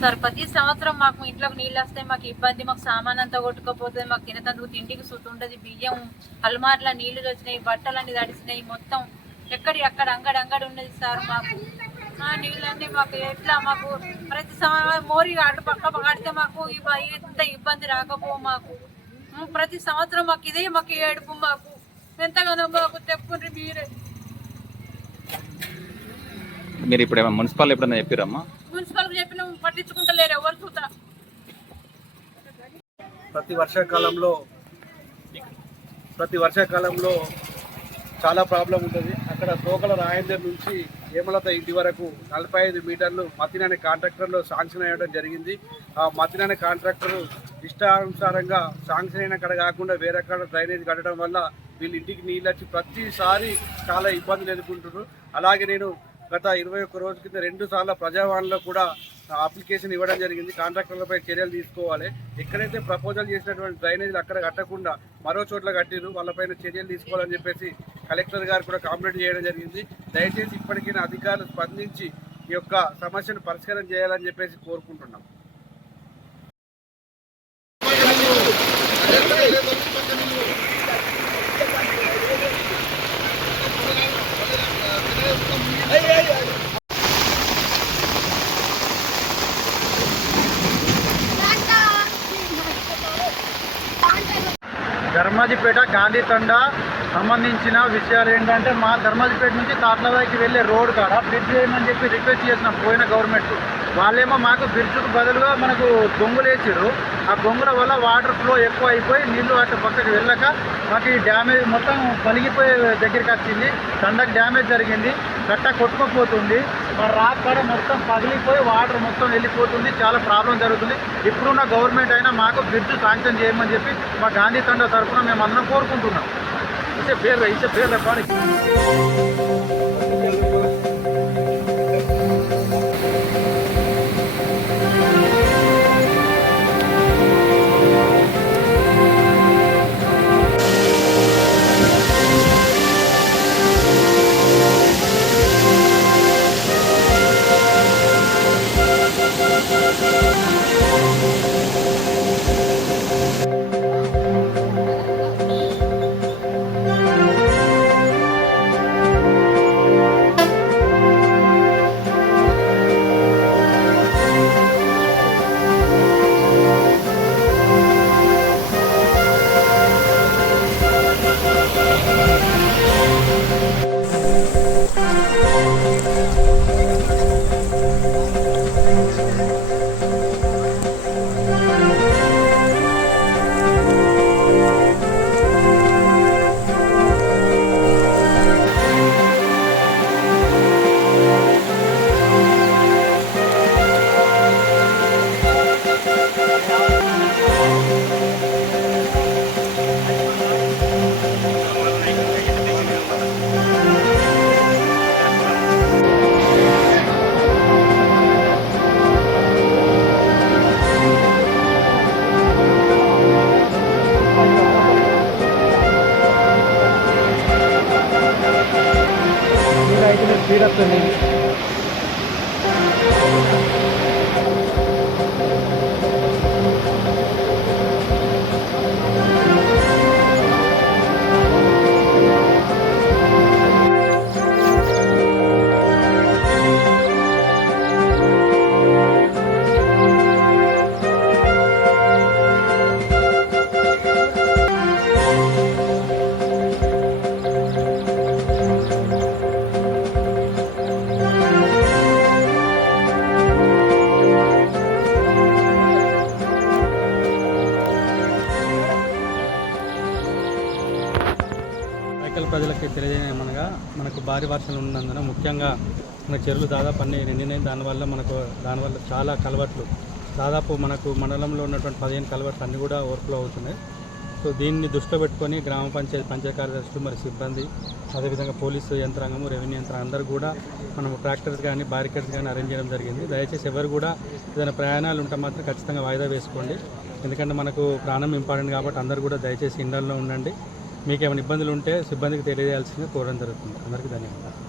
Sir ప్రతి సంవత్సరం మాకు ఇంట్లోకి నీళ్ళు వస్తాయి, మాకు ఇబ్బంది, మాకు సామాన్ అంతా కొట్టుకోపోతుంది, మాకు తినతందుకు తిండికి సుట్టు ఉంటుంది, బియ్యం అల్మార్ల నీళ్లు వచ్చినాయి, బట్టలన్నీ తడిసినాయి, మొత్తం అక్కడ అంగడి ఉన్నది సార్. మాకు నీళ్ళన్నీ మాకు ఎట్లా మాకు ప్రతి మోరి అటు పక్క కడితే మాకు ఇంత ఇబ్బంది రాకపో. మాకు ప్రతి సంవత్సరం మాకు ఇదే మాకు ఏడుపు, మాకు ఎంతగానో మాకు చెప్పుకుంటే మీరే. మీరు ఇప్పుడు మున్సిపల్ ఎప్పుడన్నా చెప్పారమ్మా? మున్సిపల్ చెప్పిన పట్టించుకుంటలేరు ఎవరు చూత. ప్రతి వర్షాకాలంలో చాలా ప్రాబ్లం ఉంటుంది. అక్కడ తోకల రాయందర్ నుంచి హేమలత ఇంటి వరకు 45 మీటర్లు మతిన్ అనే కాంట్రాక్టర్లో శాంక్షన్ అయ్యడం జరిగింది. ఆ మతిన్ అనే కాంట్రాక్టర్ ఇష్టానుసారంగా శాంక్షన్ అయిన కాడ కాకుండా వేరే కాడ డ్రైనేజ్ కట్టడం వల్ల వీళ్ళ ఇంటికి నీళ్ళు వచ్చి ప్రతిసారి చాలా ఇబ్బందులు ఎదుర్కొంటున్నారు. అలాగే నేను గత 21 రోజుల కింద 2 సార్లు ప్రజావాణిలో కూడా అప్లికేషన్ ఇవ్వడం జరిగింది. కాంట్రాక్టర్లపై చర్యలు తీసుకోవాలి, ఎక్కడైతే ప్రపోజల్ చేసినటువంటి డ్రైనేజీలు అక్కడ కట్టకుండా మరో చోట్ల కట్టిరు వాళ్ళపైన చర్యలు తీసుకోవాలని చెప్పేసి కలెక్టర్ గారు కూడా కంప్లైంట్ చేయడం జరిగింది. దయచేసి ఇప్పటికైనా అధికారులు స్పందించి ఈ యొక్క సమస్యను పరిష్కారం చేయాలని చెప్పేసి కోరుకుంటున్నాం. ధర్మాజిపేట గాంధీ తండా సంబంధించిన విషయాలు ఏంటంటే, మా ధర్మాజిపేట నుంచి తాట్లవాయికి వెళ్ళే రోడ్ కాడ బ్రిడ్జ్ చేయమని చెప్పి రిక్వెస్ట్ చేసినాం పోయిన గవర్నమెంట్ వాళ్ళేమో మాకు బ్రిడ్జ్కు బదులుగా మనకు గొంగులు వేసారు. ఆ గొంగుల వల్ల వాటర్ ఫ్లో ఎక్కువ అయిపోయి నీళ్లు అటు పక్కకి వెళ్ళక మాకు ఈ డ్యామేజ్ మొత్తం పలిగిపోయే దగ్గరికి వచ్చింది. తండకు డ్యామేజ్ జరిగింది, గట్ట కొట్టుకుపోతుంది, మా రాక్ కాడ మొత్తం పగిలిపోయి వాటర్ మొత్తం వెళ్ళిపోతుంది, చాలా ప్రాబ్లం జరుగుతుంది. ఇప్పుడున్న గవర్నమెంట్ అయినా మాకు బ్రిడ్జ్ శాంక్షన్ చేయమని చెప్పి మా గాంధీ తండ తరఫున మేము అందరం కోరుకుంటున్నాం. ఇసే పేరు పాడి స్పీడ్ వస్తుంది. ప్రజలకి తెలియజేయమనగా, మనకు భారీ వర్షాలు ఉన్నందున ముఖ్యంగా మన చెరువులు దాదాపు అన్నీ నిండినాయి. దానివల్ల చాలా కలవట్లు, దాదాపు మనకు మండలంలో ఉన్నటువంటి 15 కలవట్లు అన్నీ కూడా ఓవర్ఫ్లో అవుతున్నాయి. సో దీన్ని దృష్టిలో పెట్టుకొని గ్రామ పంచాయతీ కార్యదర్శులు మరి సిబ్బంది, అదేవిధంగా పోలీసు యంత్రాంగము, రెవెన్యూ యంత్రాంగం అందరూ కూడా మనము ట్రాక్టర్స్ కానీ బ్యారికేడ్స్ కానీ అరేంజ్ చేయడం జరిగింది. దయచేసి ఎవరు కూడా ఏదైనా ప్రయాణాలు ఉంటే మాత్రం ఖచ్చితంగా వాయిదా వేసుకోండి. ఎందుకంటే మనకు ప్రాణం ఇంపార్టెంట్ కాబట్టి అందరూ కూడా దయచేసి ఇండల్లో ఉండండి. మీకు ఏమైనా ఇబ్బందులు ఉంటే సిబ్బందికి తెలియజేయాల్సిందిగా కోరడం జరుగుతుంది. అందరికీ ధన్యవాదాలు.